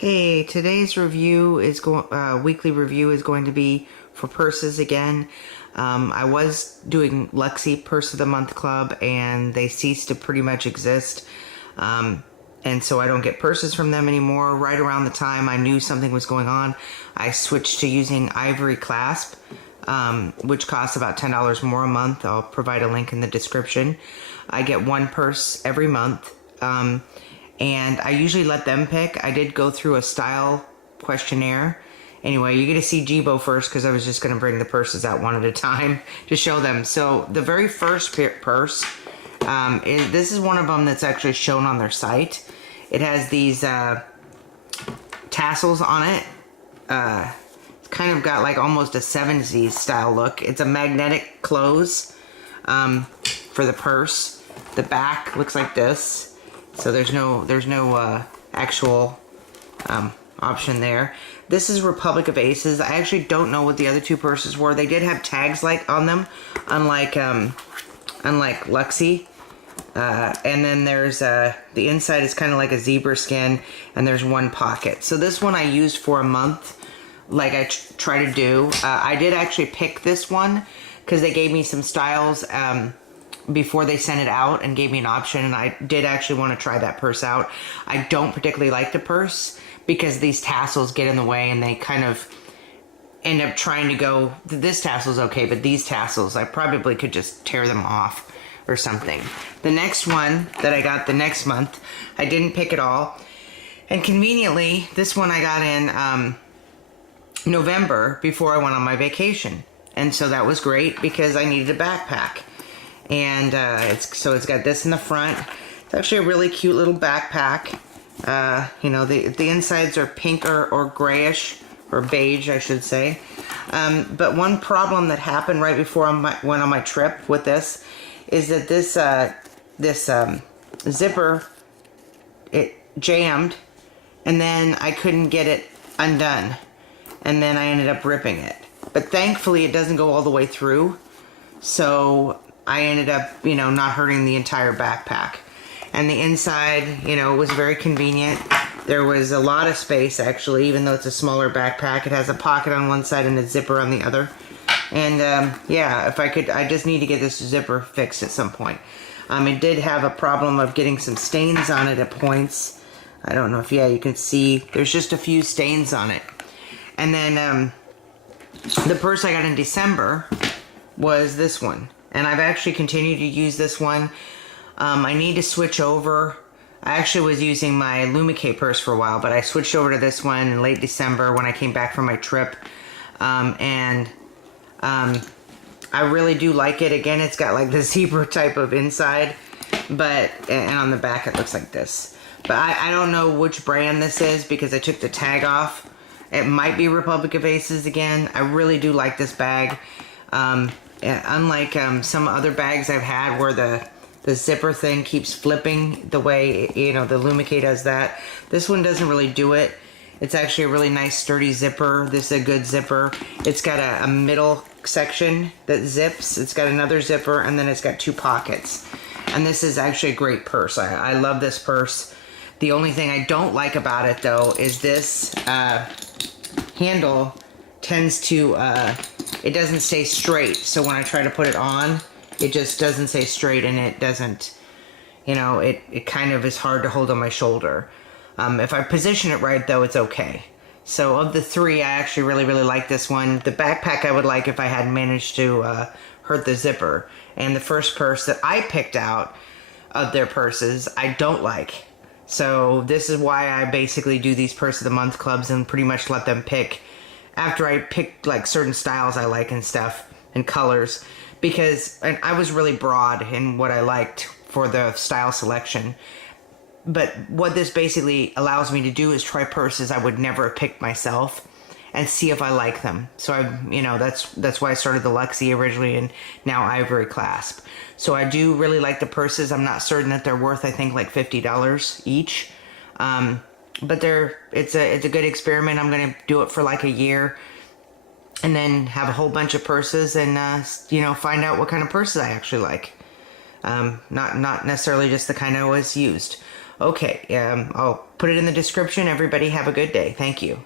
Hey, today's review is weekly review is going to be for purses again. I was doing Luxy Purse of the Month Club, and they ceased to pretty much exist. And so I don't get purses from them anymore. Right around the time I knew something was going on, I switched to using Ivory Clasp, which costs about $10 more a month. I'll provide a link in the description. I get one purse every month. And I usually let them pick. I did go through a style questionnaire. Anyway, you're going to see Jibo first because I was just going to bring the purses out one at a time to show them. So the very first purse, this is one of them that's actually shown on their site. It has these tassels on it. It's kind of got like almost a 70s style look. It's a magnetic close for the purse. The back looks like this. So there's no actual option there. This is Republic of Aces. I actually don't know what the other two purses were. They did have tags like on them, unlike Luxy. And then there's the inside is kind of like a zebra skin, and there's one pocket. So this one I used for a month, like I try to do. I did actually pick this one because they gave me some styles before they sent it out and gave me an option, and I did actually want to try that purse out. I don't particularly like the purse because these tassels get in the way, and they kind of end up trying to go, this tassel's okay, but these tassels, I probably could just tear them off or something. The next one that I got the next month, I didn't pick at all, and conveniently, this one I got in November before I went on my vacation, and so that was great because I needed a backpack. And it's got this in the front. It's actually a really cute little backpack. You know, the insides are pink or grayish, or beige, I should say. But one problem that happened right before I went on my trip with this is that this zipper, it jammed, and then I couldn't get it undone. And then I ended up ripping it. But thankfully, it doesn't go all the way through. So I ended up, you know, not hurting the entire backpack. And the inside, you know, was very convenient. There was a lot of space, actually, even though it's a smaller backpack. It has a pocket on one side and a zipper on the other. And, yeah, if I could, I just need to get this zipper fixed at some point. It did have a problem of getting some stains on it at points. I don't know if, yeah, you can see. There's just a few stains on it. And then the purse I got in December was this one. And I've actually continued to use this one. I need to switch over. I actually was using my Luxy purse for a while, but I switched over to this one in late December when I came back from my trip. I really do like it. Again, it's got like the zebra type of inside, and on the back it looks like this. But I don't know which brand this is because I took the tag off. It might be Republic of Aces again. I really do like this bag. Unlike some other bags I've had where the zipper thing keeps flipping the way, you know, the Luxy does that, this one doesn't really do it. It's actually a really nice sturdy zipper. This is a good zipper. It's got a middle section that zips. It's got another zipper, and then it's got two pockets. And this is actually a great purse. I love this purse. The only thing I don't like about it, though, is this handle tends to, it doesn't stay straight. So when I try to put it on, it just doesn't stay straight, and it doesn't, you know, it kind of is hard to hold on my shoulder. If I position it right, though, it's okay. So of the three, I actually really, really like this one. The backpack I would like if I hadn't managed to hurt the zipper. And the first purse that I picked out of their purses, I don't like. So this is why I basically do these Purse of the Month clubs and pretty much let them pick after I picked like certain styles I like and stuff and colors, because I was really broad in what I liked for the style selection. But what this basically allows me to do is try purses I would never have picked myself and see if I like them. So you know, that's why I started the Luxy originally and now Ivory Clasp. So I do really like the purses. I'm not certain that they're worth, I think, like $50 each. But it's a good experiment. I'm going to do it for like a year and then have a whole bunch of purses and, you know, find out what kind of purses I actually like. Not necessarily just the kind I always used. Okay, I'll put it in the description. Everybody have a good day. Thank you.